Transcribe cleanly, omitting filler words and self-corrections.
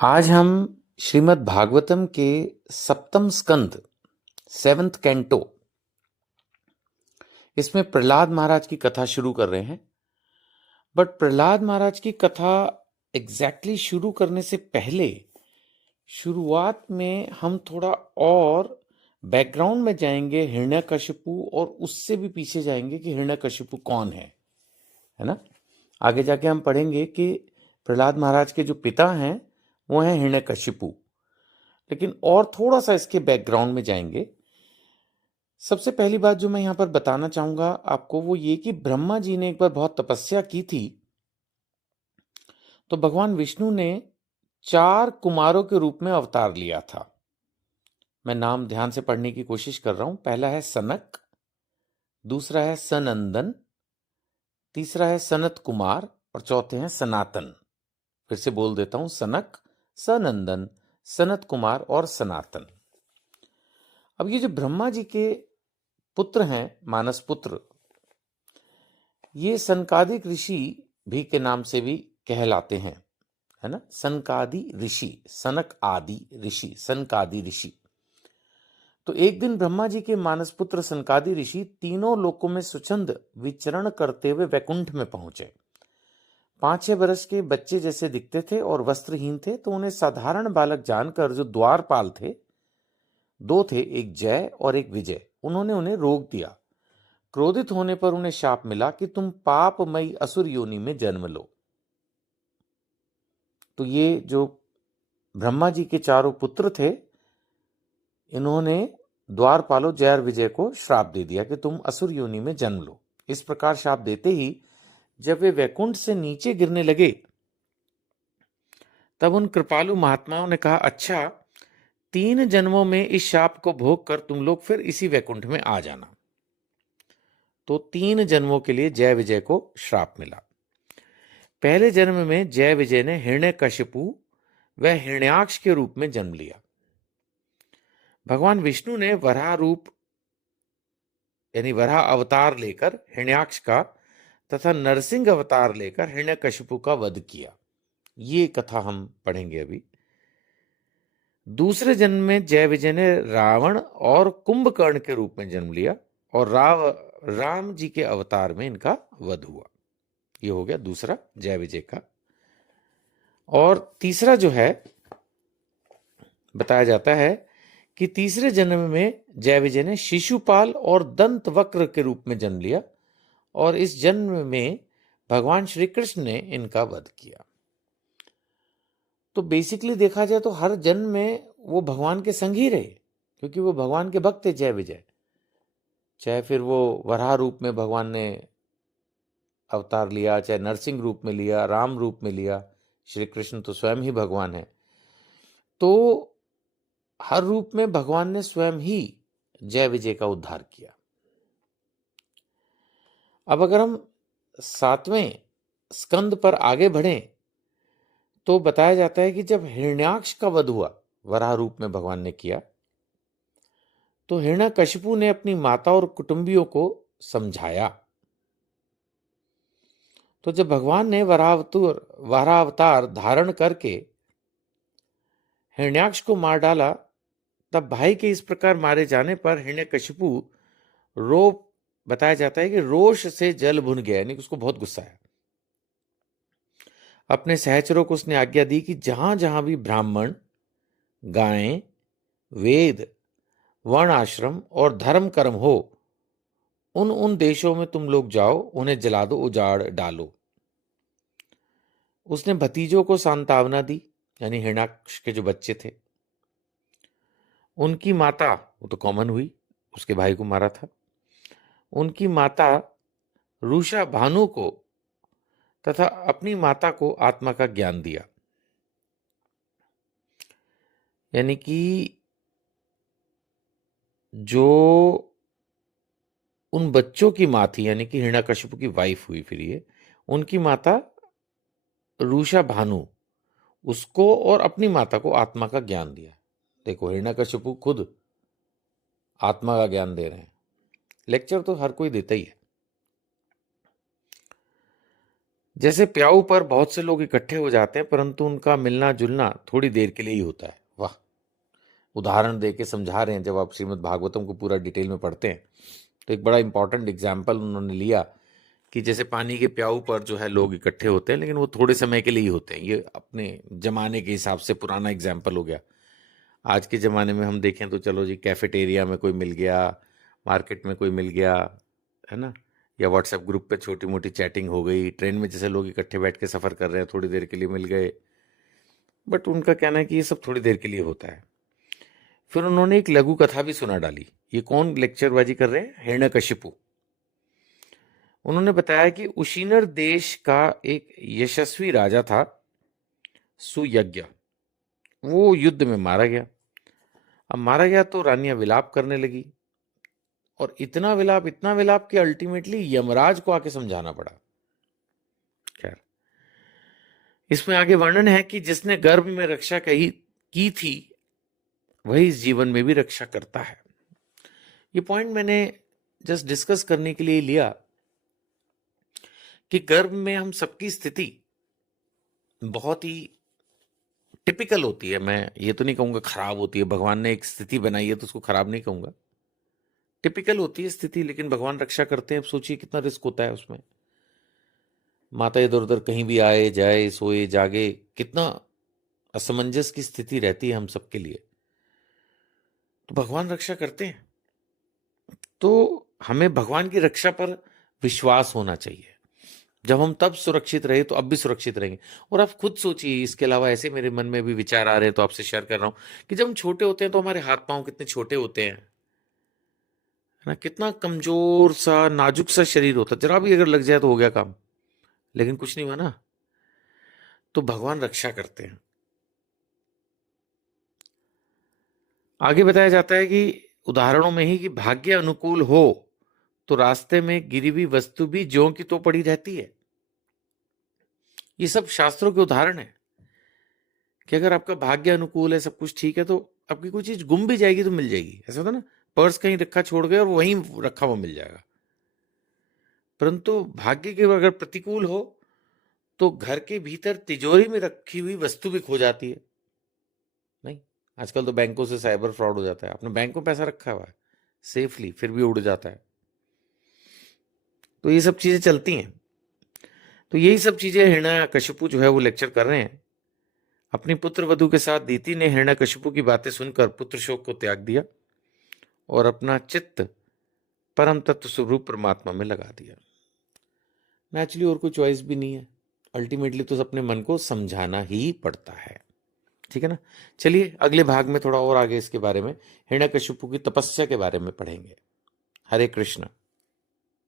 आज हम श्रीमद् भागवतम के सप्तम स्कंद 7th कैंटो इसमें प्रहलाद महाराज की कथा शुरू कर रहे हैं। बट प्रहलाद महाराज की कथा एग्जैक्टली शुरू करने से पहले शुरुआत में हम थोड़ा और बैकग्राउंड में जाएंगे हिरण्यकशिपु, और उससे भी पीछे जाएंगे कि हिरण्यकशिपु कौन है ना। आगे जाके हम पढ़ेंगे कि प्रहलाद महाराज के जो पिता हैं वो हैं हिरण्यकशिपु, लेकिन और थोड़ा सा इसके बैकग्राउंड में जाएंगे। सबसे पहली बात जो मैं यहां पर बताना चाहूंगा आपको वो ये कि ब्रह्मा जी ने एक बार बहुत तपस्या की थी, तो भगवान विष्णु ने 4 कुमारों के रूप में अवतार लिया था। मैं नाम ध्यान से पढ़ने की कोशिश कर रहा हूं। पहला है सनक, दूसरा है सनंदन, तीसरा है सनत कुमार और चौथे हैं सनातन। फिर से बोल देता हूं, सनक, सनंदन, सनत कुमार और सनातन। अब ये जो ब्रह्मा जी के पुत्र हैं, मानस पुत्र, ये सनकादिक ऋषि भी के नाम से भी कहलाते हैं, है ना। सनकादि ऋषि, सनक आदि ऋषि, सनकादि ऋषि। तो एक दिन ब्रह्मा जी के मानस पुत्र सनकादि ऋषि तीनों लोकों में स्वच्छंद विचरण करते हुए वैकुंठ में पहुंचे। 5-6 वर्ष के बच्चे जैसे दिखते थे और वस्त्रहीन थे, तो उन्हें साधारण बालक जानकर जो द्वारपाल थे, 2 थे, एक जय और एक विजय, उन्होंने उन्हें रोक दिया। क्रोधित होने पर उन्हें शाप मिला कि तुम पापमयी असुर योनि में जन्म लो। तो ये जो ब्रह्मा जी के चारों पुत्र थे, इन्होंने द्वारपालो जय और विजय को श्राप दे दिया कि तुम असुर योनि में जन्म लो। इस प्रकार शाप देते ही जब वे वैकुंठ से नीचे गिरने लगे, तब उन कृपालु महात्माओं ने कहा, अच्छा, 3 जन्मों में इस शाप को भोग कर तुम लोग फिर इसी वैकुंठ में आ जाना। तो 3 जन्मों के लिए जय विजय को श्राप मिला। पहले जन्म में जय विजय ने हिरण्यकशिपु व हिरण्याक्ष के रूप में जन्म लिया। भगवान विष्णु ने वराह रूप यानी वराह अवतार लेकर हिरण्याक्ष का तथा नरसिंह अवतार लेकर हिरण्यकशिपु का वध किया। ये कथा हम पढ़ेंगे अभी। दूसरे जन्म में जय विजय ने रावण और कुंभकर्ण के रूप में जन्म लिया और राम जी के अवतार में इनका वध हुआ। ये हो गया दूसरा जय विजय का। और तीसरा जो है, बताया जाता है कि तीसरे जन्म में जय विजय ने शिशुपाल और दंत वक्र के रूप में जन्म लिया और इस जन्म में भगवान श्री कृष्ण ने इनका वध किया। तो बेसिकली देखा जाए तो हर जन्म में वो भगवान के संग ही रहे, क्योंकि वो भगवान के भक्त थे जय विजय। चाहे फिर वो वराह रूप में भगवान ने अवतार लिया, चाहे नरसिंह रूप में लिया, राम रूप में लिया, श्री कृष्ण तो स्वयं ही भगवान है। तो हर रूप में भगवान ने स्वयं ही जय विजय का उद्धार किया। अब अगर हम 7वें स्कंद पर आगे बढ़ें, तो बताया जाता है कि जब हिरण्याक्ष का वध हुआ, वराह रूप में भगवान ने किया, तो हिरण्यकशिपु ने अपनी माता और कुटुंबियों को समझाया। तो जब भगवान ने वराह अवतार धारण करके हिरण्याक्ष को मार डाला, तब भाई के इस प्रकार मारे जाने पर हिरण्यकशिपु बताया जाता है कि रोष से जल भुन गया, यानी उसको बहुत गुस्सा है। अपने सहचरों को उसने आज्ञा दी कि जहां जहां भी ब्राह्मण, गायें, वेद, वर्ण आश्रम और धर्म कर्म हो, उन उन देशों में तुम लोग जाओ, उन्हें जला दो, उजाड़ डालो। उसने भतीजों को सांत्वना दी, यानी हिरण्याक्ष के जो बच्चे थे, उनकी माता, वो तो कॉमन हुई, उसके भाई को मारा था, उनकी माता रूषा भानु को तथा अपनी माता को आत्मा का ज्ञान दिया। यानी कि जो उन बच्चों की मां थी, यानी कि हिरण्यकशिपु की वाइफ हुई फिर ये, उनकी माता रूषा भानु, उसको और अपनी माता को आत्मा का ज्ञान दिया। देखो, हिरण्यकशिपु खुद आत्मा का ज्ञान दे रहे हैं। लेक्चर तो हर कोई देता ही है। जैसे प्याऊ पर बहुत से लोग इकट्ठे हो जाते हैं परंतु उनका मिलना जुलना थोड़ी देर के लिए ही होता है। वाह, उदाहरण दे के समझा रहे हैं। जब आप श्रीमद् भागवतम को पूरा डिटेल में पढ़ते हैं तो एक बड़ा इंपॉर्टेंट एग्जाम्पल उन्होंने लिया कि जैसे पानी के प्याऊ पर जो है लोग इकट्ठे होते हैं लेकिन वो थोड़े समय के लिए ही होते हैं। ये अपने जमाने के हिसाब से पुराना एग्जाम्पल हो गया। आज के ज़माने में हम देखें तो चलो जी, कैफेटेरिया में कोई मिल गया, मार्केट में कोई मिल गया, है ना, या व्हाट्सएप ग्रुप पे छोटी मोटी चैटिंग हो गई, ट्रेन में जैसे लोग इकट्ठे बैठ के सफ़र कर रहे हैं थोड़ी देर के लिए मिल गए। बट उनका कहना है कि ये सब थोड़ी देर के लिए होता है। फिर उन्होंने एक लघु कथा भी सुना डाली। ये कौन लेक्चरबाजी कर रहे हैं? हिरण्यकशिपु। उन्होंने बताया कि उशीनर देश का एक यशस्वी राजा था सुयज्ञ। वो युद्ध में मारा गया। अब मारा गया तो रानियां विलाप करने लगी और इतना विलाप कि अल्टीमेटली यमराज को आके समझाना पड़ा। खैर, इसमें आगे वर्णन है कि जिसने गर्भ में रक्षा की थी वही इस जीवन में भी रक्षा करता है। ये पॉइंट मैंने जस्ट डिस्कस करने के लिए लिया कि गर्भ में हम सबकी स्थिति बहुत ही टिपिकल होती है। मैं ये तो नहीं कहूंगा खराब होती है, भगवान ने एक स्थिति बनाई है तो उसको खराब नहीं कहूंगा। टिपिकल होती है स्थिति, लेकिन भगवान रक्षा करते हैं। अब सोचिए कितना रिस्क होता है उसमें। माता इधर उधर कहीं भी आए जाए, सोए जागे, कितना असमंजस की स्थिति रहती है हम सबके लिए। तो भगवान रक्षा करते हैं, तो हमें भगवान की रक्षा पर विश्वास होना चाहिए। जब हम तब सुरक्षित रहे तो अब भी सुरक्षित रहेंगे। और आप खुद सोचिए, इसके अलावा ऐसे मेरे मन में भी विचार आ रहे हैं तो आपसे शेयर कर रहा हूं कि जब हम छोटे होते हैं तो हमारे हाथ पांव कितने छोटे होते हैं, है ना, कितना कमजोर सा नाजुक सा शरीर होता है। जरा भी अगर लग जाए तो हो गया काम, लेकिन कुछ नहीं हुआ ना। तो भगवान रक्षा करते हैं। आगे बताया जाता है कि उदाहरणों में ही कि भाग्य अनुकूल हो तो रास्ते में गिरी हुई वस्तु भी ज्यों की तो पड़ी रहती है। ये सब शास्त्रों के उदाहरण है कि अगर आपका भाग्य अनुकूल है, सब कुछ ठीक है, तो आपकी कोई चीज गुम भी जाएगी तो मिल जाएगी। ऐसा होता ना, पर्स कहीं रखा छोड़ गए और वहीं रखा हुआ मिल जाएगा। परंतु भाग्य के अगर प्रतिकूल हो तो घर के भीतर तिजोरी में रखी हुई वस्तु भी खो जाती है। नहीं, आजकल तो बैंकों से साइबर फ्रॉड हो जाता है। आपने बैंक में पैसा रखा हुआ है सेफली, फिर भी उड़ जाता है। तो ये सब चीजें चलती हैं। तो यही सब चीजें हिरण्यकशिपु जो है वो लेक्चर कर रहे हैं। अपनी पुत्र वधू के साथ दीति ने हिरण्यकशिपु की बातें सुनकर पुत्र शोक को त्याग दिया और अपना चित्त परम तत्व स्वरूप परमात्मा में लगा दिया। नेचुरली और कोई चॉइस भी नहीं है। अल्टीमेटली तो अपने मन को समझाना ही पड़ता है। ठीक है ना। चलिए अगले भाग में थोड़ा और आगे इसके बारे में, हिरण्यकशिपु की तपस्या के बारे में पढ़ेंगे। हरे कृष्ण।